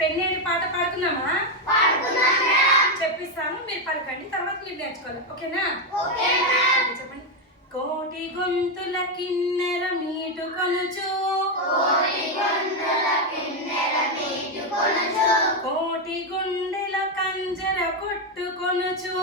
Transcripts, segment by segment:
పెన్నేటి పాట పాడుకుందామా చెప్పిస్తాను మీరు పలకండి తర్వాత మీరు నేర్చుకోవాలి. ఓకేనా? ఓకే, చెప్పండి. కోటి గొంతుల కిన్నెర మీటు కొనుచు. కోటి గుండెల కంజర కొట్టుకొనుచు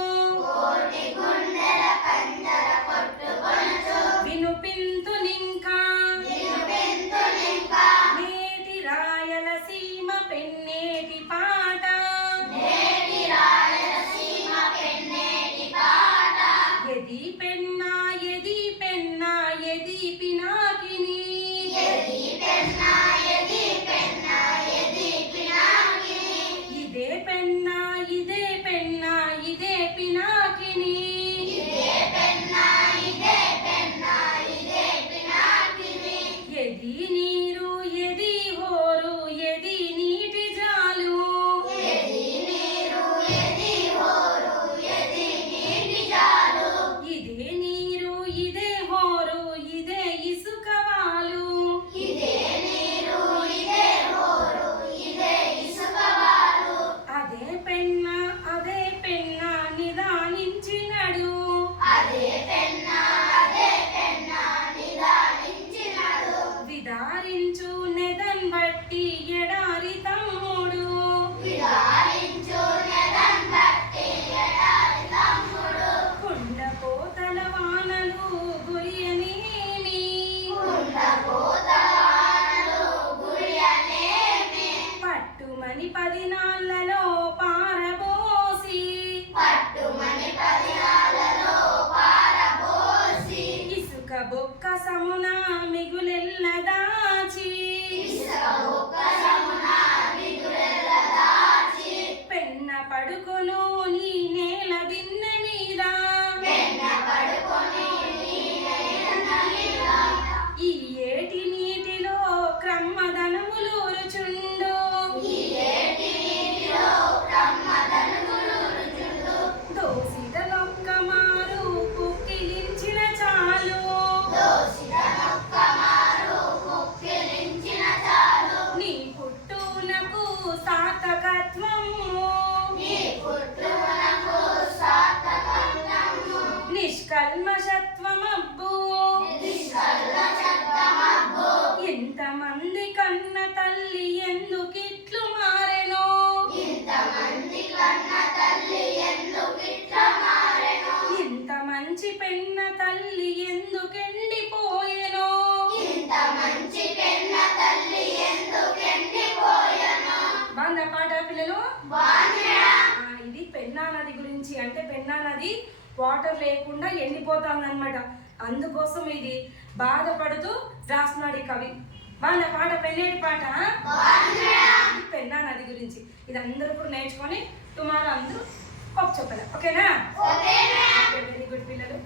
ini. బొక్క సమునా మిగులెల్లదా? మంచి పెన్న తల్లి ఎందుకెండిపోయెనో? బాగుందా పాట పిల్లలు? ఇది పెన్నా నది గురించి. అంటే పెన్నా నది వాటర్ లేకుండా ఎండిపోతుంది అనమాట అందుకోసం ఇది బాధపడుతూ రాస్తున్నాడు ఈ కవి. బాగుందా పాట పెన్నేటి పాట ఇది పెన్నా నది గురించి. ఇది అందరూ కూడా నేర్చుకొని టుమారో అందరూ పప్పు చెప్పాలి? ఓకేనా? వెరీ గుడ్ పిల్లలు.